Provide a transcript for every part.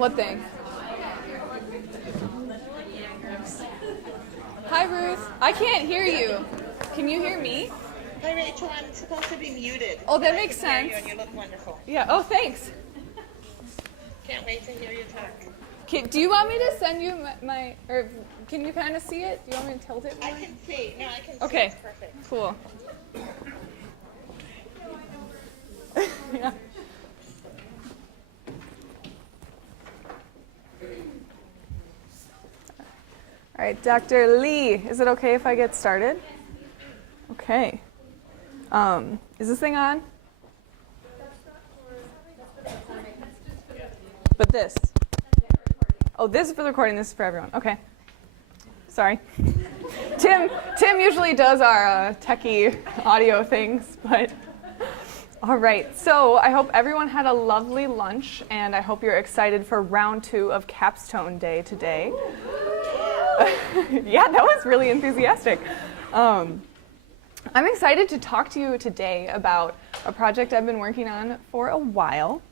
What thing? Hi, Ruth. I can't hear you. Can you hear me? Hi, Rachel. I'm supposed to be muted. Oh, that makes sense. I can hear you and you look wonderful. Yeah. Oh, thanks. Can't wait to hear you talk. Do you want me to send you my or can you kind of see it? Do you want me to tilt it more? I can see. No, I can see. Okay. It's perfect. Cool. Yeah. All right, Dr. Lee, is it okay if I get started? Okay. Is this thing on? But this. Oh, this is for the recording. This is for everyone. Okay. Sorry. Tim usually does our techie audio things, but all right. So I hope everyone had a lovely lunch, and I hope you're excited for round 2 of Capstone Day today. Yeah, that was really enthusiastic. I'm excited to talk to you today about a project I've been working on for a while,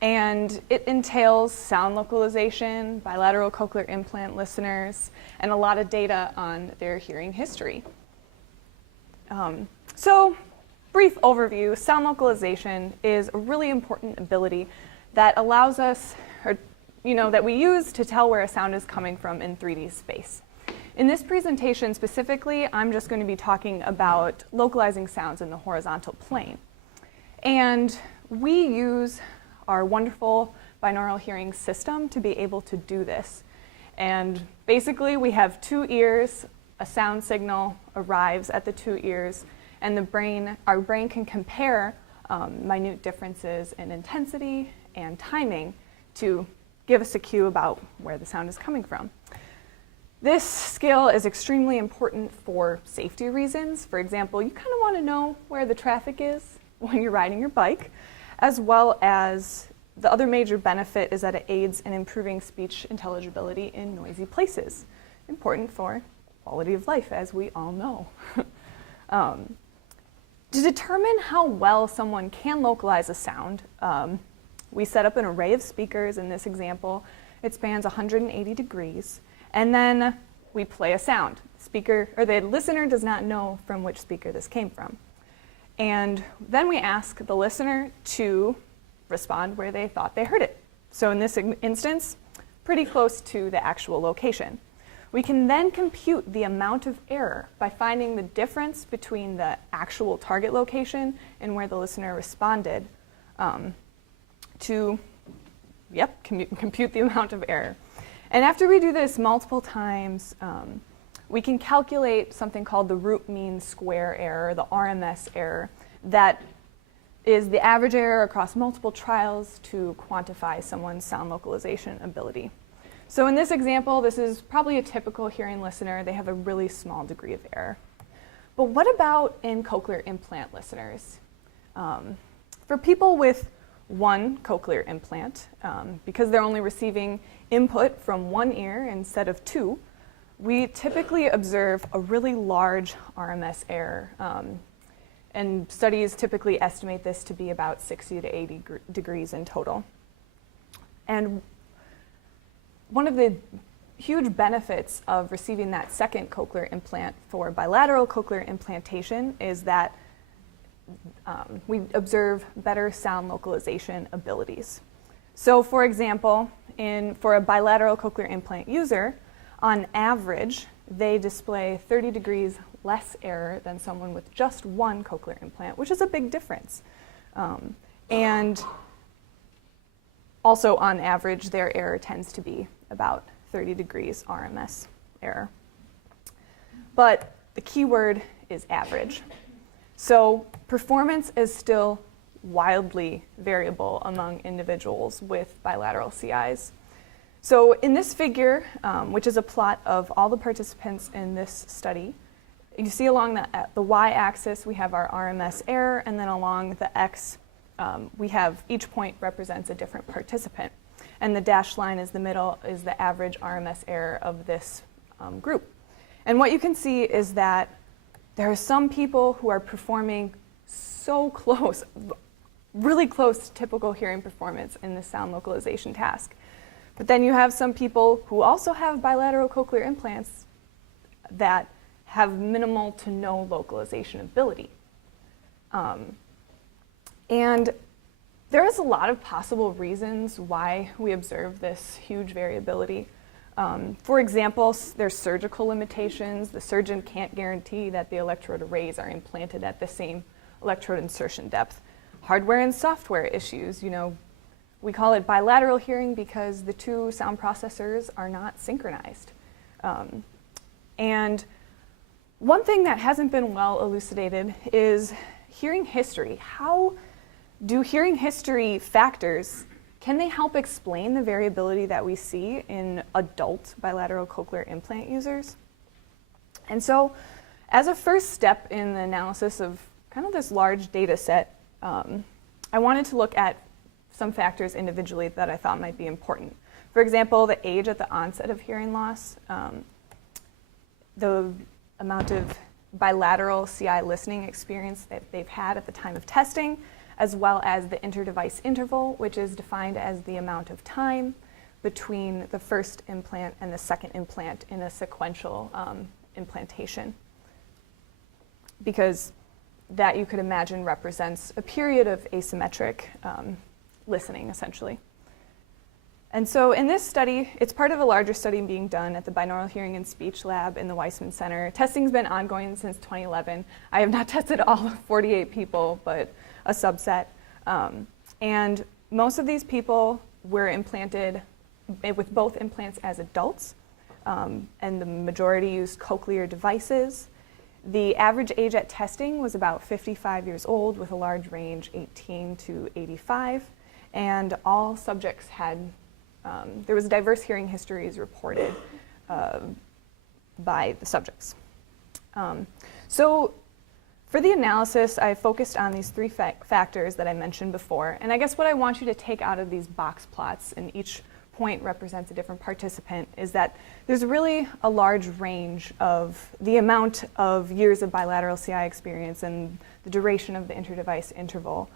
and it entails sound localization, bilateral cochlear implant listeners, and a lot of data on their hearing history. So, brief overview, sound localization is a really important ability that allows us, that we use to tell where a sound is coming from in 3D space. In this presentation specifically, I'm just going to be talking about localizing sounds in the horizontal plane. And we use our wonderful binaural hearing system to be able to do this. And basically, we have 2 ears, a sound signal arrives at the 2 ears, and our brain can compare minute differences in intensity and timing to give us a cue about where the sound is coming from. This skill is extremely important for safety reasons. For example, you kind of want to know where the traffic is when you're riding your bike, as well as the other major benefit is that it aids in improving speech intelligibility in noisy places. Important for quality of life, as we all know. To determine how well someone can localize a sound, we set up an array of speakers in this example. It spans 180 degrees. And then we play a sound. The listener does not know from which speaker this came from. And then we ask the listener to respond where they thought they heard it. So in this instance, pretty close to the actual location. We can then compute the amount of error by finding the difference between the actual target location and where the listener responded to compute the amount of error. And after we do this multiple times, we can calculate something called the root mean square error, the RMS error, that is the average error across multiple trials to quantify someone's sound localization ability. So in this example, this is probably a typical hearing listener. They have a really small degree of error. But what about in cochlear implant listeners? For people with one cochlear implant, because they're only receiving input from one ear instead of 2, we typically observe a really large RMS error. And studies typically estimate this to be about 60 to 80 degrees in total. And one of the huge benefits of receiving that second cochlear implant for bilateral cochlear implantation is that we observe better sound localization abilities. So for example, for a bilateral cochlear implant user, on average, they display 30 degrees less error than someone with just one cochlear implant, which is a big difference. And also on average, their error tends to be about 30 degrees RMS error. But the key word is average. So performance is still wildly variable among individuals with bilateral CIs. So in this figure, which is a plot of all the participants in this study, you see along the y-axis we have our RMS error, and then along the x we have each point represents a different participant. And the dashed line is the average RMS error of this group. And what you can see is that there are some people who are performing so close, really close to typical hearing performance in the sound localization task. But then you have some people who also have bilateral cochlear implants that have minimal to no localization ability. And there is a lot of possible reasons why we observe this huge variability. For example, there's surgical limitations. The surgeon can't guarantee that the electrode arrays are implanted at the same electrode insertion depth. Hardware and software issues. We call it bilateral hearing because the two sound processors are not synchronized. And one thing that hasn't been well elucidated is hearing history. How do hearing history factors, can they help explain the variability that we see in adult bilateral cochlear implant users? And so, as a first step in the analysis of kind of this large data set, I wanted to look at some factors individually that I thought might be important. For example, the age at the onset of hearing loss, the amount of bilateral CI listening experience that they've had at the time of testing, as well as the interdevice interval, which is defined as the amount of time between the first implant and the second implant in a sequential implantation. Because that, you could imagine, represents a period of asymmetric listening, essentially. And so in this study, it's part of a larger study being done at the Binaural Hearing and Speech Lab in the Weissman Center. Testing's been ongoing since 2011. I have not tested all 48 people, but a subset. And most of these people were implanted with both implants as adults, and the majority used Cochlear devices. The average age at testing was about 55 years old, with a large range 18 to 85, and all subjects had there was diverse hearing histories reported by the subjects. So for the analysis, I focused on these three factors that I mentioned before. And I guess what I want you to take out of these box plots, and each point represents a different participant, is that there's really a large range of the amount of years of bilateral CI experience and the duration of the interdevice interval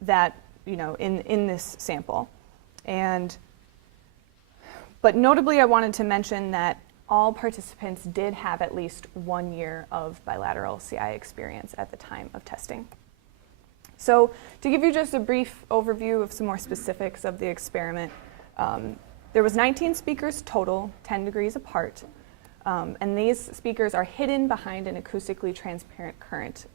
that in this sample. But notably, I wanted to mention that all participants did have at least 1 year of bilateral CI experience at the time of testing. So to give you just a brief overview of some more specifics of the experiment, there was 19 speakers total, 10 degrees apart. And these speakers are hidden behind an acoustically transparent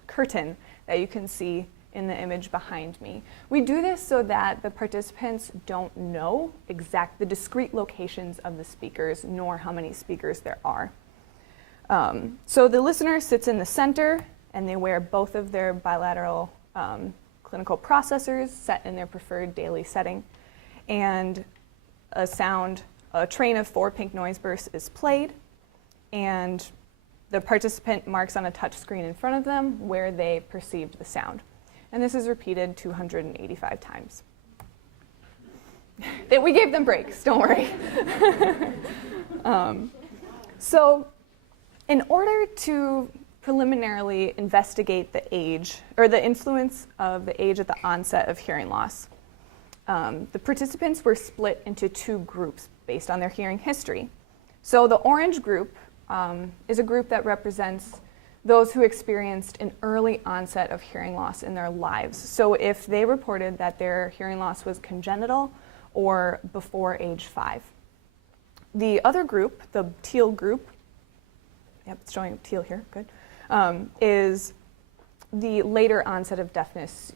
curtain that you can see in the image behind me. We do this so that the participants don't know the discrete locations of the speakers, nor how many speakers there are. So the listener sits in the center, and they wear both of their bilateral clinical processors set in their preferred daily setting. And a train of 4 pink noise bursts is played, and the participant marks on a touch screen in front of them where they perceived the sound. And this is repeated 285 times. We gave them breaks, don't worry. So in order to preliminarily investigate the age, or the influence of the age at the onset of hearing loss, the participants were split into 2 groups based on their hearing history. So the orange group is a group that represents those who experienced an early onset of hearing loss in their lives. So if they reported that their hearing loss was congenital or before age 5. The other group, the teal group, yep, it's showing teal here, good, is the later onset of deafness,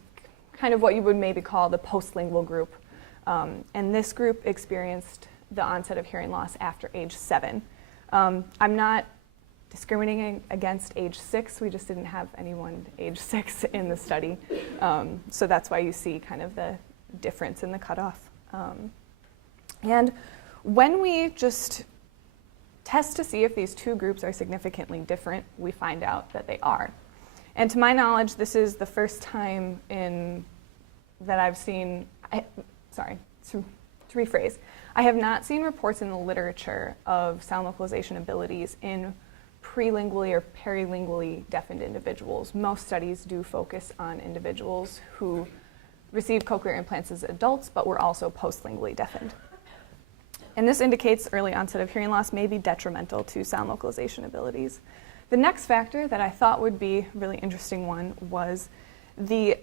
kind of what you would maybe call the postlingual group. And this group experienced the onset of hearing loss after age 7. I'm not discriminating against age 6. We just didn't have anyone age 6 in the study. So that's why you see kind of the difference in the cutoff. And when we just test to see if these 2 groups are significantly different, we find out that they are. And to my knowledge, this is the first time that I've seen, to rephrase, I have not seen reports in the literature of sound localization abilities in prelingually or perilingually deafened individuals. Most studies do focus on individuals who received cochlear implants as adults, but were also postlingually deafened. And this indicates early onset of hearing loss may be detrimental to sound localization abilities. The next factor that I thought would be a really interesting one was the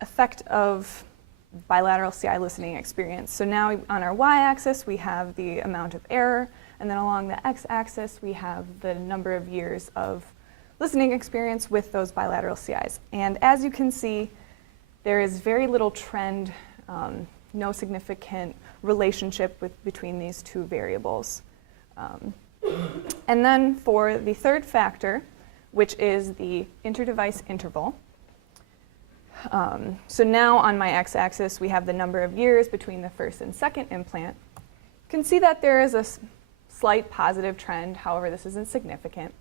effect of bilateral CI listening experience. So now on our y-axis, we have the amount of error, and then along the x-axis, we have the number of years of listening experience with those bilateral CIs. And as you can see, there is very little trend, no significant relationship between these two variables. And then for the third factor, which is the interdevice interval. So now on my x-axis, we have the number of years between the first and second implant. You can see that there is a slight positive trend, however, this isn't significant.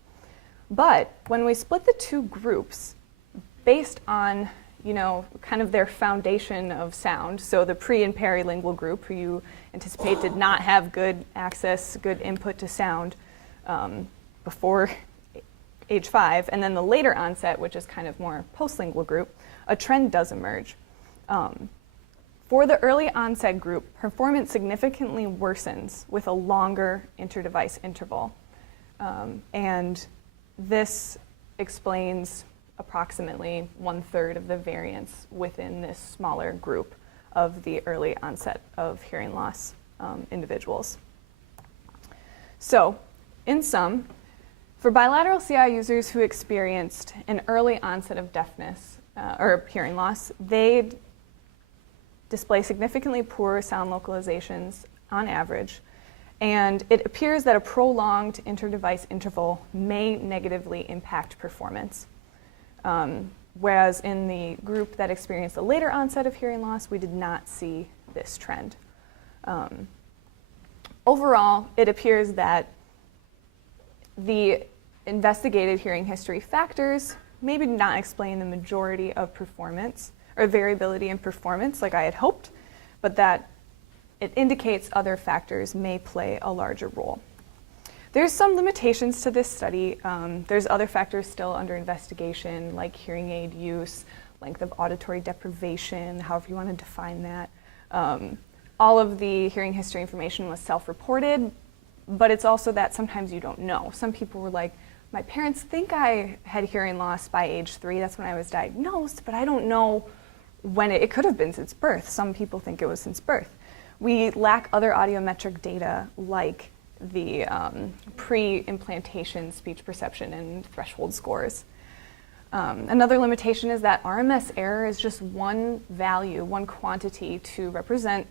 But when we split the two groups based on, kind of their foundation of sound, so the pre and perilingual group, who you anticipate did not have good access, good input to sound before age 5, and then the later onset, which is kind of more postlingual group, a trend does emerge. For the early onset group, performance significantly worsens with a longer interdevice interval. And this explains approximately 1/3 of the variance within this smaller group of the early onset of hearing loss individuals. So, in sum, for bilateral CI users who experienced an early onset of deafness or hearing loss, they display significantly poorer sound localizations on average, and it appears that a prolonged interdevice interval may negatively impact performance. Whereas in the group that experienced a later onset of hearing loss, we did not see this trend. Overall, it appears that the investigated hearing history factors maybe did not explain the majority of performance or variability in performance like I had hoped, but that it indicates other factors may play a larger role. There's some limitations to this study. There's other factors still under investigation, like hearing aid use, length of auditory deprivation, however you want to define that. All of the hearing history information was self-reported, but it's also that sometimes you don't know. Some people were like, my parents think I had hearing loss by age 3. That's when I was diagnosed, but I don't know when it could have been since birth. Some people think it was since birth. We lack other audiometric data like the pre-implantation speech perception and threshold scores. Another limitation is that RMS error is just one value, one quantity to represent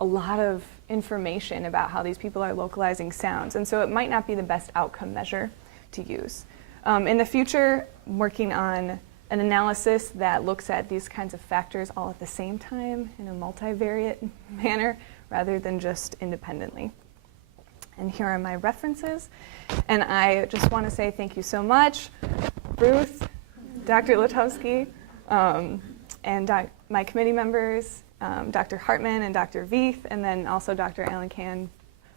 a lot of information about how these people are localizing sounds, and so it might not be the best outcome measure to use. In the future, I'm working on an analysis that looks at these kinds of factors all at the same time in a multivariate manner rather than just independently. And here are my references. And I just want to say thank you so much, Ruth, Dr. Litovsky, and my committee members, Dr. Hartman and Dr. Veith, and then also Dr. Alan Can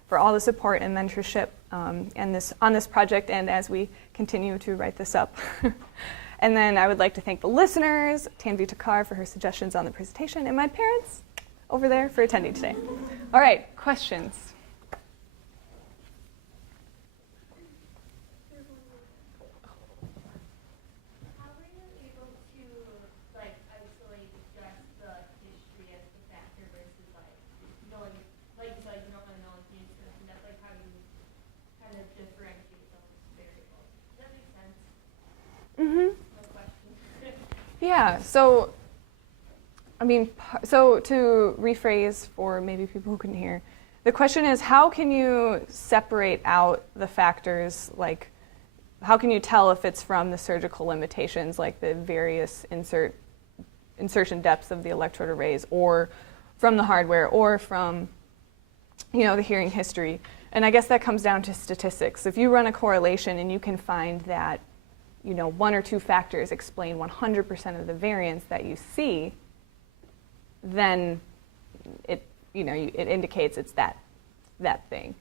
for all the support and mentorship on this project and as we continue to write this up. And then I would like to thank the listeners, Tanvi Takar for her suggestions on the presentation, and my parents over there for attending today. All right, questions? How were you able to isolate just the history as the factor versus knowing, like you said, you don't want to know the incidence, and that's how you kind of differentiate those variables. Does that make sense? Mm-hmm. No question. Yeah, so to rephrase for maybe people who couldn't hear, the question is how can you separate out the factors, like how can you tell if it's from the surgical limitations, like the various insertion depths of the electrode arrays, or from the hardware, or from the hearing history? And I guess that comes down to statistics. If you run a correlation and you can find that one or two factors explain 100% of the variance that you see, then it indicates it's that thing.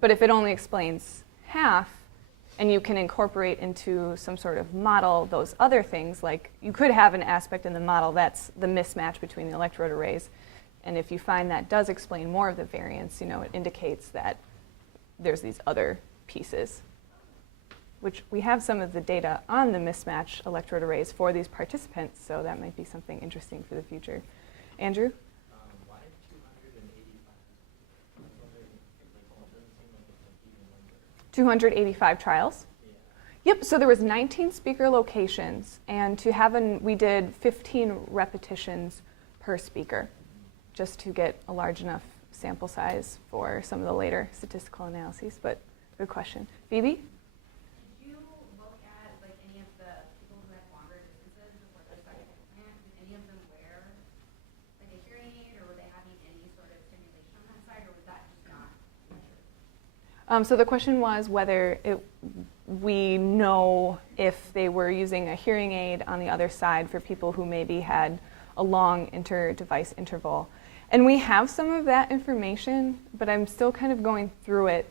But if it only explains half, And you can incorporate into some sort of model those other things, like you could have an aspect in the model that's the mismatch between the electrode arrays. And if you find that does explain more of the variance, it indicates that there's these other pieces, which we have some of the data on the mismatch electrode arrays for these participants, so that might be something interesting for the future. Andrew? Why 285? 285 trials? Yeah. Yep, so there was 19 speaker locations, and we did 15 repetitions per speaker, just to get a large enough sample size for some of the later statistical analyses, but good question. Phoebe? Did you look at any of the people who had longer distances before their second implant? Did any of them wear a hearing aid, or were they having any sort of stimulation on that side, or was that just not measured? So the question was whether we know if they were using a hearing aid on the other side for people who maybe had a long inter-device interval. And we have some of that information, but I'm still kind of going through it.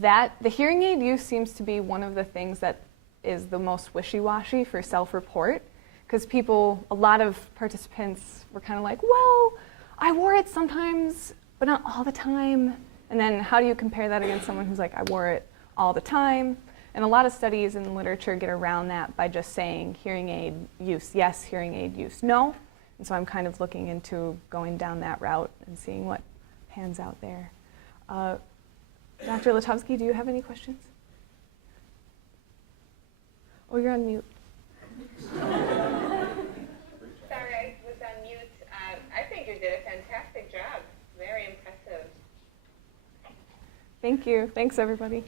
The hearing aid use seems to be one of the things that is the most wishy-washy for self-report, because a lot of participants were kind of like, well, I wore it sometimes, but not all the time. And then how do you compare that against someone who's like, I wore it all the time? And a lot of studies in the literature get around that by just saying hearing aid use yes, hearing aid use no. And so I'm kind of looking into going down that route and seeing what pans out there. Dr. Litovsky, do you have any questions? Oh, you're on mute. Sorry, I was on mute. I think you did a fantastic job. Very impressive. Thank you. Thanks, everybody.